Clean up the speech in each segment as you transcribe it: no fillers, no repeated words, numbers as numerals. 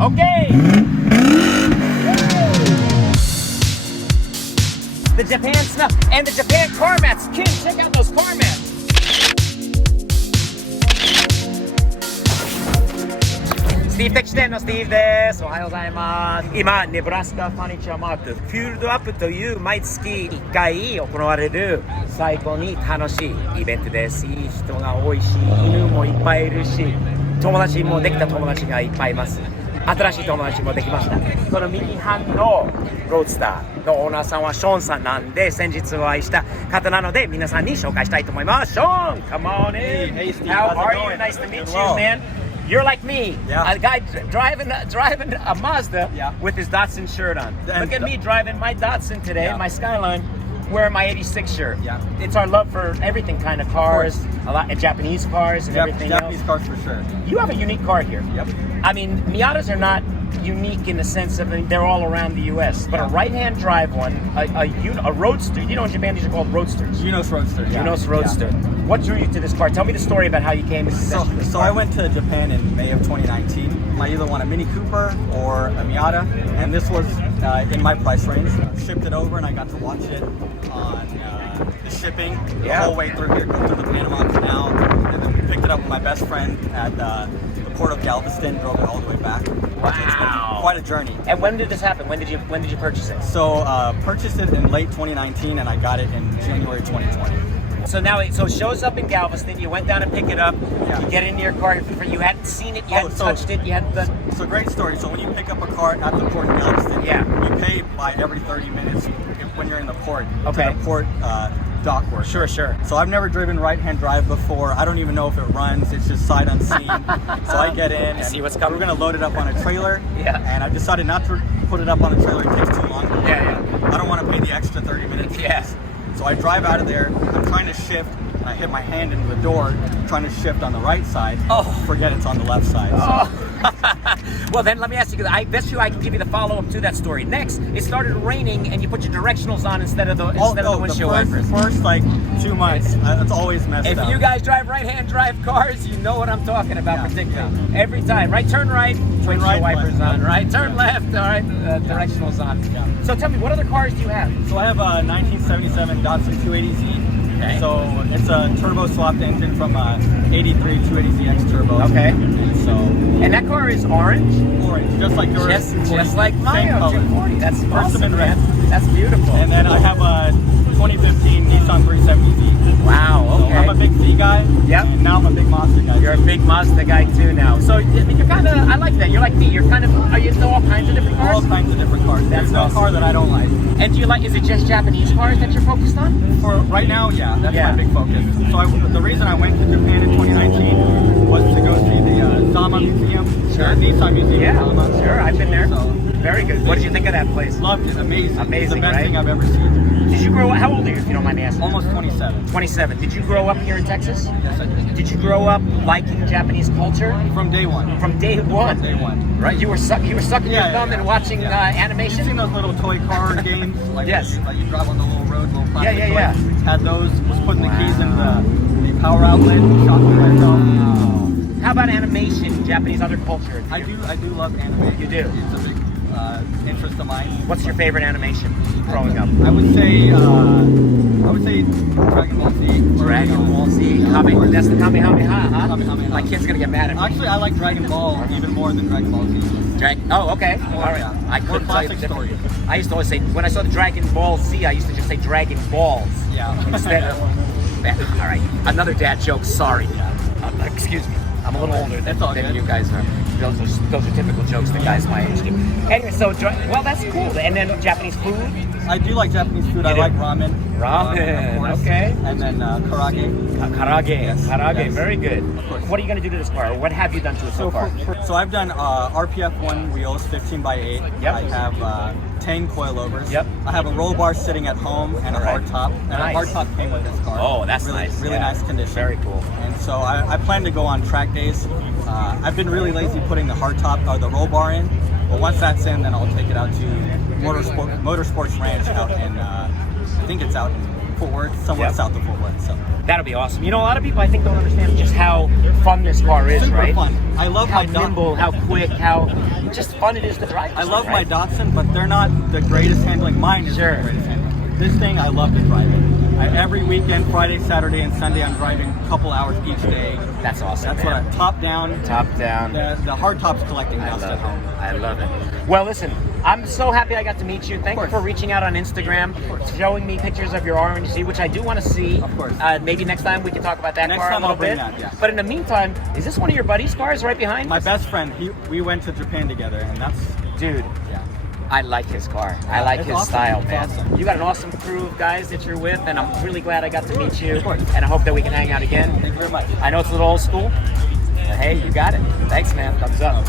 Okay. The Japan smell and the Japan car mats. Kim, check out those car mats. Steve 的支店のスティーブです。おはようございます。今、ネブラスカファニチャーマーク、フィールドアップという毎月1回行われる最高に楽しいイベントです。いい人が多いし、犬もいっぱいいるし、友達もできた友達がいっぱいいます。新しい友達もできました。このミニハンのロードスターのオーナーさんはショーンさんなんで、先日お会いした方なので皆さんに紹介したいと思います。ショーン、come on in. Hey, Steve. How How's it are you? going? Nice to meet Doing you, well. man. You're like me, Yeah. a guy driving a Mazda Yeah. with his Datsun shirt on. And Look at me driving my Datsun today, Yeah. my Skyline, wearing my 86 shirt. Yeah. It's our love for everything kind of cars, a lot of Japanese cars and everything Japanese else. cars for sure. You have a unique car here. Yep. I mean, Miatas are not unique in the sense of they're all around the U.S., but a right-hand drive one, a roadster. You know, in Japan these are called roadsters. Unos Roadster. Yeah. Unos Roadster. Yeah. What drew you to this car? Tell me the story about how you came into possession of this So car. I went to Japan in May of 2019. I either want a Mini Cooper or a Miata, and this was in my price range. Shipped it over, and I got to watch it on the shipping the whole way through here, go through the Panama Canal, and then picked it up with my best friend at the port of Galveston. Drove it all the way back. It's been quite a journey. And when did this happen? When did you purchase it? So purchased it in late 2019, and I got it in January 2020. So now it shows up in Galveston. You went down to pick it up. Yeah. You get into your car. You hadn't seen it. You hadn't touched it. You hadn't done. So great story. So when you pick up a car at the port in Galveston, Yeah. you pay by every 30 minutes when you're in the port. Okay. To the port dock work. Sure. So I've never driven right-hand drive before. I don't even know if it runs. It's just sight unseen. So I get in. See and what's coming. We're gonna load it up on a trailer. Yeah. And I decided not to put it up on a trailer. It takes too long. Yeah. I don't want to pay the extra 30 minutes. Yeah. So I drive out of there. I'm trying to shift. And I hit my hand into the door, trying to shift on the right side. Oh. Forget it's on the left side. So. Well, then let me ask you. I bet you I can give you the follow-up to that story. Next, it started raining, and you put your directionals on instead of the windshield wipers. First like 2 months, it's always messed If up. you guys drive right-hand drive cars, you know what I'm talking about, Yeah, particularly. Every time, right? Turn right, windshield right, wipers left. on. Right, turn left. All right, directionals on. Yeah. So tell me, what other cars do you have? So I have a 1977 Datsun 280Z. Okay. So it's a turbo swapped engine from a 83 280ZX turbo. Okay. So And that car is orange, orange, just like yours. just like mine. Same color. 240. That's First awesome, in red. man. That's beautiful. And then I have a 2015 Nissan 370Z. Wow. So Okay. I'm a big Z guy. Yep. And now I'm a big Mazda guy. You're a big Mazda guy too now. So I mean, you're kind of. I like that. You're like me. You're kind of. Are you into all kinds of different All cars? kinds of different cars. That's There's no awesome. car that I don't like. And do you like? Is it just Japanese cars that you're focused on? For right now, yeah, that's Yeah. my big focus. So the reason I went to Japan in 2019 was to go see the Zama Museum, Sure. Nissan Museum. Yeah, in Zama. sure. I've been there. So Very good. What did you think of that place? loved it. Amazing. Amazing, It's the best right? thing I've ever seen. Did you grow up? How old are you, if you don't mind me asking? Almost 27. 27. Did you grow up here in Texas? Yes, I did. Did you grow up liking Japanese culture From day one. from day one? Day one. Right. You were sucking your thumb and watching Yeah. You animation. seen those little toy car games? Like Yes. Like you drive on the little road, little plastic Yeah. toys? Had those. Was putting the keys in the power outlet. Shot them myself. How about animation? Japanese other culture. I do love anime. You do? It's a big interest of mine. What's your favorite animation growing up? I would say Dragon Ball Z. Dragon Ball Z. Yeah, That's the Kamehameha, huh? Kamehameha. My kid's gonna get mad at me. Actually, I like Dragon Ball even more than Dragon Ball Z. Oh, okay. All right. Yeah. I More couldn't tell you the classic difference. story. I used to always say, when I saw the Dragon Ball Z, I used to just say Dragon Balls. Yeah. Instead of. All right. Another dad joke. Sorry. Excuse me. I'm a little older It's all than good. you guys are. Those are typical jokes that guys my age do. Anyway, so well, that's cool. And then Japanese food. I do like Japanese food. I do? like ramen. Ramen, Of course. okay. And then karage. Karage. Yes, Karage. yes. Very good. course. What are you going to do to this car? Or what have you done to it so far? So I've done RPF1 wheels, 15x8. Yep. I have 10 coilovers. Yep. I have a roll bar sitting at home and a All right. hard top. And Nice. a hard top came with this car. Oh, that's really, nice. Really Yeah. nice condition. Very cool. And so I plan to go on track days. I've been really lazy putting the hard top or the roll bar in. But once that's in, then I'll take it out to Motorsports Ranch out in, I think it's out in Fort Worth, somewhere Yep. south of Fort Worth. So That'll be awesome. You know, a lot of people I think don't understand just how fun this car is, super right? fun. I love How my nimble, how quick, how just fun it is to drive. I love my Datsun, but they're not the greatest handling. Mine is Sure. the greatest handling. This thing I love to drive it. Every weekend, Friday, Saturday, and Sunday, I'm driving a couple hours each day. That's awesome. That's man. what I top down. Top down. The hard tops collecting I dust love at home. it. I love it. Well, listen, I'm so happy I got to meet you. Thank you course. for reaching out on Instagram, showing me pictures of your RNG, which I do want to see. Of course. Maybe next time we can talk about that Next car time a little I'll bring bit. that, yeah. But in the meantime, is this one of your buddies' cars right behind My us? best friend, we went to Japan together, and that's Dude, yeah. I like his car. I like It's his awesome. style, It's man. awesome. You got an awesome crew of guys that you're with, and I'm really glad I got to meet you. Of course. And I hope that we can hang out again. Thank you very much. I know it's a little old school, but hey, you got it. Thanks, man. Thumbs up.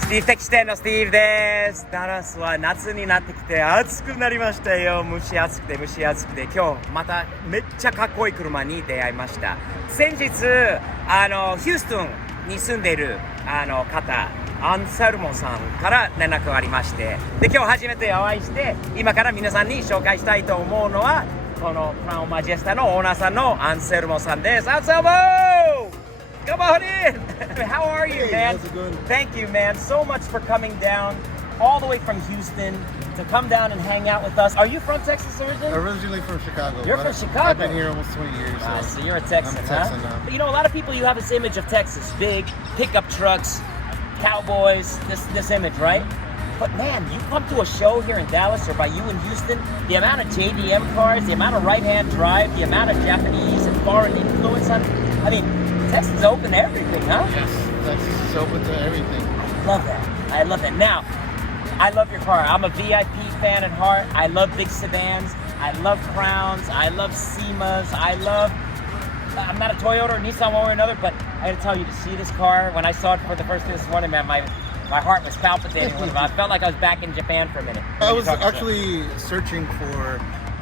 スティーブ的視点のスティーブです。ダラスは夏になってきて暑くなりましたよ。蒸し暑くて今日まためっちゃかっこいい車に出会いました。先日ヒューストンに住んでいる方アンサルモンさんから連絡がありまして、で今日初めてお会いして今から皆さんに紹介したいと思うのはこのクラウンマジェスタのオーナーさんのアンセルモンさんです。アンセルモンCome on in! How are you, Hey, man? how's it going? Thank you, man, so much for coming down all the way from Houston to come down and hang out with us. Are you from Texas originally? Originally from Chicago. You're but from Chicago? I've been here almost 20 years. Ah, So so you're a Texan, I'm a huh? Texan now. But you know, a lot of people, you have this image of Texas, big pickup trucks, cowboys, this image, right? But man, you come to a show here in Dallas or by you in Houston, the amount of JDM cars, the amount of right-hand drive, the amount of Japanese and foreign influence on, I mean, Texas is open to everything, huh? Yes, Texas is open to everything. Love that. I love that. Now, I love your car. I'm a VIP fan at heart. I love big sedans. I love Crowns. I love SEMAs. I'm not a Toyota or Nissan one or another, but I gotta tell you, to see this car, when I saw it for the first time this morning, man, my heart was palpitating. I felt like I was back in Japan for a minute. I was actually searching for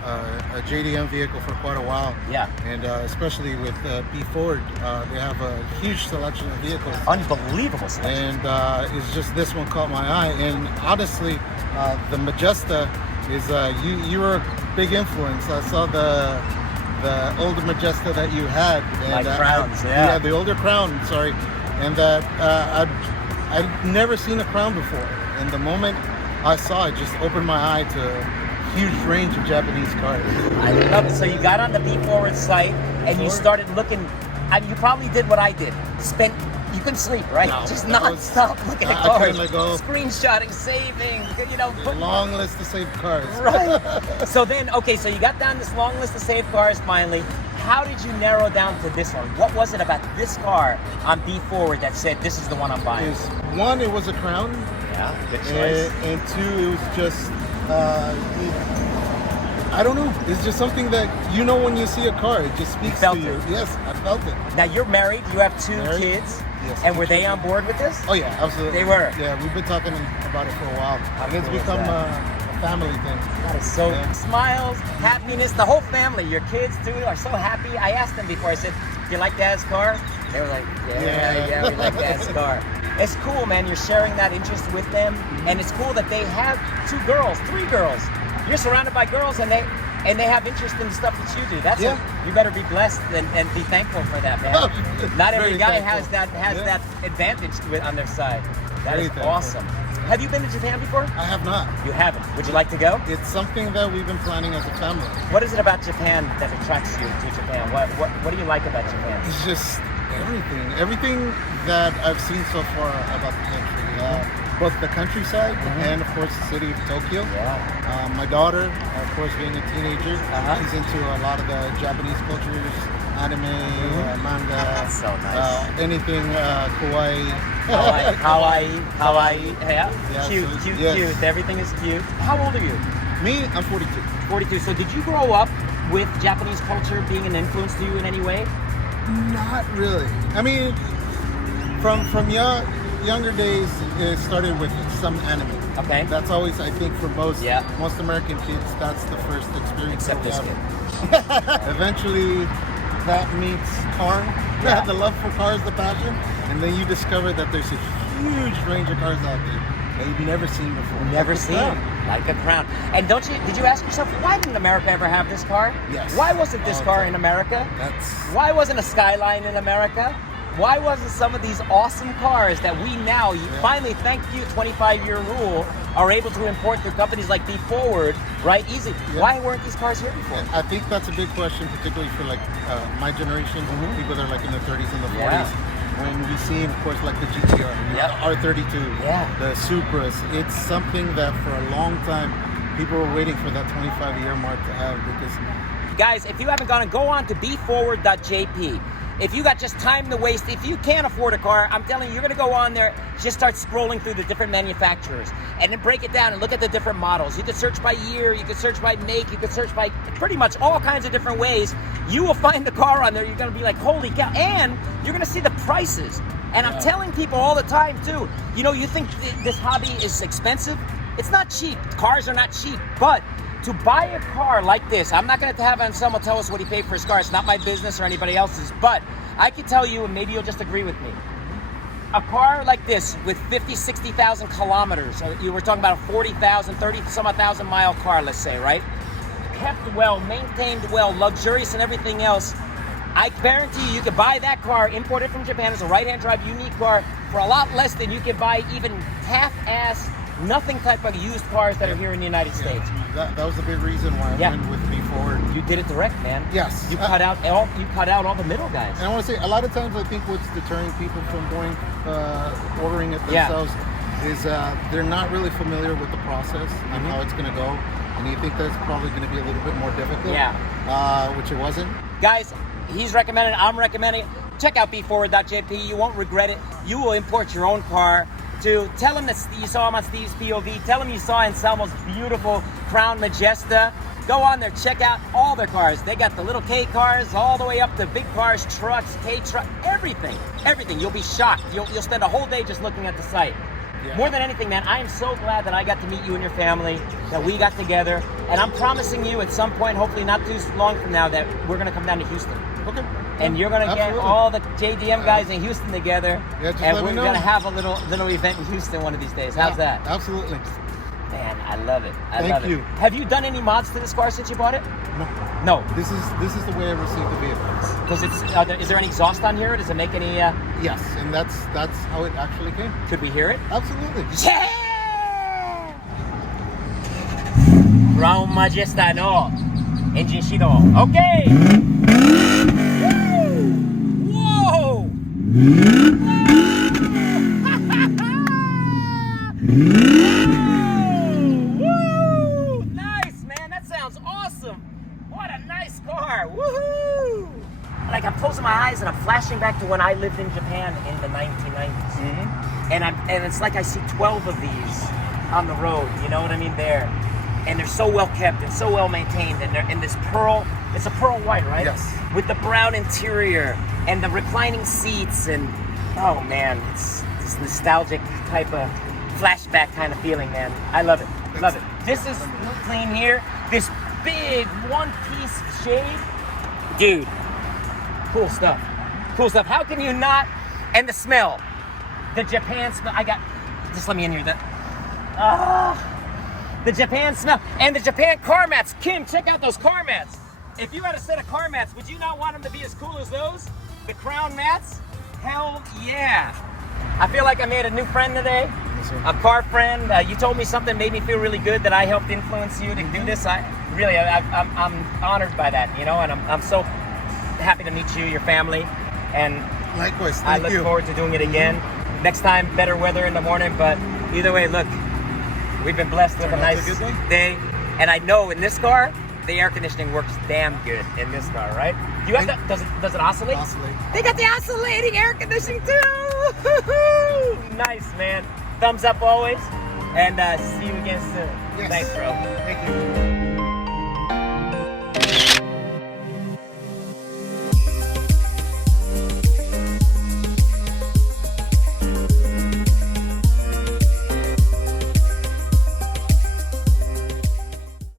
a JDM vehicle for quite a while. Yeah. And especially with B Ford, they have a huge selection of vehicles. Unbelievable selection. And it's just this one caught my eye. And honestly, the Majesta is you were a big influence. I saw the older Majesta that you had, and Like Crowns, yeah. the older Crown. Sorry, and that I'd never seen a Crown before. And the moment I saw it, just opened my eye to a huge range of Japanese cars. I love it. So you got on the B Forward site and you started looking, and you probably did what I did. You couldn't sleep, right? No, Just that non-stop was- looking at I cars. couldn't let go. Screenshotting, saving, Long list of saved cars. Right. So then, okay, so you got down this long list of saved cars finally. How did you narrow down to this one? What was it about this car on B Forward that said, this is the one I'm buying? Is one, it was a Crown, Yeah, good choice. and two, it was just I don't know. It's just something that when you see a car, it just speaks felt to you. it. Yes, I felt it. Now you're married, you have two Married. kids, Yes. and were they on board with this? Oh yeah, absolutely. They were? Yeah, we've been talking about it for a while, and it's cool is become that? a family thing. That is so Yeah. smiles, happiness, the whole family, your kids too are so happy. I asked them before, I said, do you like Dad's car? They were like, yeah, we like Dad's car. It's cool, man, you're sharing that interest with them, and it's cool that they have 3 girls. You're surrounded by girls and they have interest in the stuff that you do. That's you better be blessed and be thankful for that, man. Not every Very guy thankful. has that advantage on their side. That Very is thankful. awesome. Have you been to Japan before? I have not. You haven't. Would you like to go? It's something that we've been planning as a family. What is it about Japan that attracts you to Japan? What do you like about Japan? It's just everything that I've seen so far about the country. Both the countryside and of course the city of Tokyo. Yeah. My daughter, of course, being a teenager, she's into a lot of the Japanese cultures, anime, manga. That's so nice. Anything kawaii. Hawaii. Yeah. Yeah, Cute. so- yes. Cute. Everything is cute. How old are you? Me, I'm 42. 42. So did you grow up with Japanese culture being an influence to you in any way? Not really. I mean, from younger days, it started with some anime. Okay. That's always, I think, for most Yeah. most American kids, that's the first experience. Except that this they kid. have. Eventually, that meets car, Yeah. the love for cars, the passion, and then you discover that there's a huge range of cars out there that you've never seen before. Never Like the seen. Crown. Like a Crown. And did you ask yourself, why didn't America ever have this car? Yes. Why wasn't this All the car time. in America? That's Why wasn't a Skyline in America? why wasn't some of these awesome cars that we now, finally, thank you, 25-year rule, are able to import through companies like Be Forward, right? Easy. Yeah. Why weren't these cars here before? I think that's a big question, particularly for like my generation, people that are like in the 30s and the 40s. Yeah. When we see, of course, like the GTR, R32, the Supras, it's something that for a long time people were waiting for that 25-year mark to have. Because guys, if you haven't gone, go on to beforward.jp. If you got just time to waste, if you can't afford a car, I'm telling you, you're going to go on there, just start scrolling through the different manufacturers and then break it down and look at the different models. You could search by year, you could search by make, you could search by pretty much all kinds of different ways. You will find the car on there. You're going to be like, holy cow. And you're going to see the prices. And I'm telling people all the time, too, you know, you think this hobby is expensive? It's not cheap. Cars are not cheap. But to buy a car like this, I'm not going to have Anselmo tell us what he paid for his car. It's not my business or anybody else's. But I can tell you, and maybe you'll just agree with me, a car like this with 50, 60,000 kilometers, you were talking about a 40,000, 30-some-odd-thousand mile car, let's say, right? Kept well, maintained well, luxurious and everything else. I guarantee you could buy that car imported from Japan as a right-hand drive unique car for a lot less than you could buy even half-ass, nothing type of used cars that are here in the United States. that was the big reason why I went with Be Forward. You did it direct, man. Yes. You cut out all the middle guys. And I want to say, a lot of times I think what's deterring people from going, ordering it themselves is they're not really familiar with the process and how it's going to go. And you think that's probably going to be a little bit more difficult. Which it wasn't. Guys, he's recommending it, I'm recommending it. Check out beforward.jp. You won't regret it. You will import your own car. To tell him that you saw him on Steve's POV. Tell him you saw Anselmo's beautiful Crown Majesta. Go on there, check out all their cars. They got the little K cars all the way up to big cars, trucks, K truck, everything. Everything. You'll be shocked. You'll spend a whole day just looking at the site. More than anything, man, I am so glad that I got to meet you and your family, that we got together. And I'm promising you at some point, hopefully not too long from now, that we're going to come down to Houston. Okay. And you're going to get all the JDM guys in Houston together. And we're going to have a little event in Houston one of these days. How's that? Absolutely. Man, I love it. Thank you. Have you done any mods to this car since you bought it? No. This is the way I received the vehicle. Because is there any exhaust on here? Does it make any? Yes, and that's how it actually came. Could we hear it? Absolutely. Yeah! Crown Majesta no engine 始動. Okay. Woo! Whoa! Woo! Nice, man. That sounds awesome. What a nice car. Woohoo! Like, I'm closing my eyes and I'm flashing back to when I lived in Japan in the 1990s. And it's like I see 12 of these on the road, you know what I mean, there. And they're so well kept and so well maintained, and they're in this pearl, it's a pearl white, right? Yes. With the brown interior and the reclining seats, and oh man, it's this nostalgic type of flashback kind of feeling, man. I love it, love it. This is clean here, this big one-piece shade. Dude, cool stuff, cool stuff. How can you not? And the smell, the Japan smell, just let me in here, the Japan smell, and the Japan car mats. Kim, check out those car mats. If you had a set of car mats, would you not want them to be as cool as those? The Crown mats? Hell yeah. I feel like I made a new friend today, a car friend. You told me something made me feel really good, that I helped influence you to do this. I'm honored by that, you know, and I'm so happy to meet you, your family, and likewise, I look forward to doing it again. Next time, better weather in the morning, but either way, look, we've been blessed with a nice day, and I know in this car, the air conditioning works damn good in this car, right? You have that? Does it oscillate? They got the oscillating air conditioning too. Nice, man. Thumbs up always, and see you again soon. Yes. Thanks, bro. Thank you.